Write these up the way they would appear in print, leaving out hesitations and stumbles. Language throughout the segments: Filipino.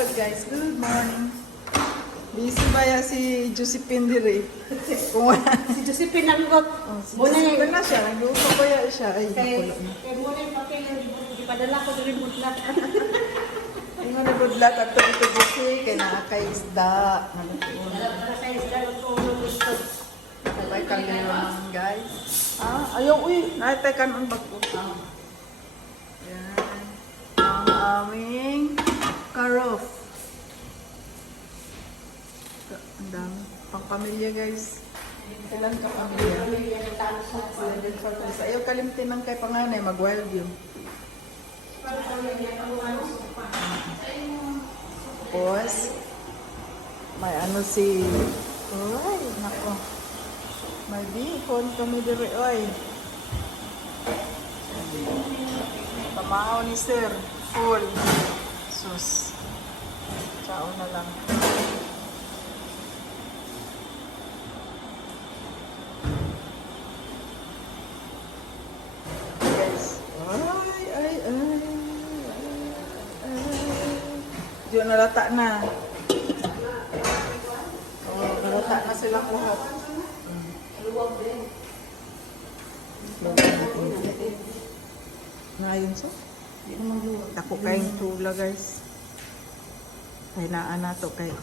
Hello guys, good morning. Busy ba yan si Josephine dire? Kung wala. Si Josephine nanggot. Si Josephine na siya, nagluto ko yan siya. Ay, Kay nakulo na. muna yung papel, ipadala ko rin mutla. Ay, nga nagudlat at ito Jose, kay nakakaisda. Nalutuon. Para sa isda, ulo gusto. Sabay kami naman guys. Ayaw, uy. Naitay ka ng bago. Yan. Ang aming karof. Ang dami. Pang pamilya guys. Ilan ka pamilya? Ayaw kalimtin ng kay panganay, mag-wild yun. Tapos, may ano si... Ay, nako. May bihon kami dire, oy. Tamahaw ni sir. Full. Sus. Ciao na lang. Guys. Ay. Diyo nalata na. Oh, nalata na sila lahat. Luwag din. Ngayon so? Ako kayong tula guys. Kaya naan na to kay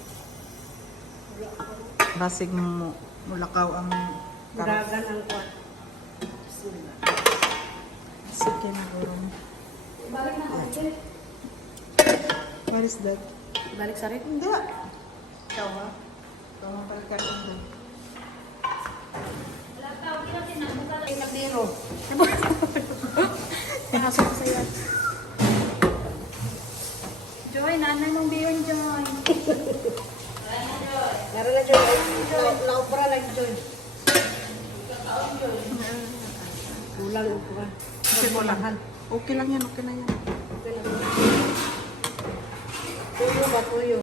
basig mo mulakaw ang Muragan ang kwat. Sige na gawin. Balik na ako, okay? What is that? Balik sa rin. Hindi. Ikaw ha? Ikaw ang palikan ko. Ay, nagdiro. Nakasok ko sa'yo. Joy, nanay mong biyon, Joy. Meron na, Joy. Naupra lang, Joy. Ulang upra. Kasi mo lang. Okay lang yan, okay na yan. Tuyo ba, tuyo?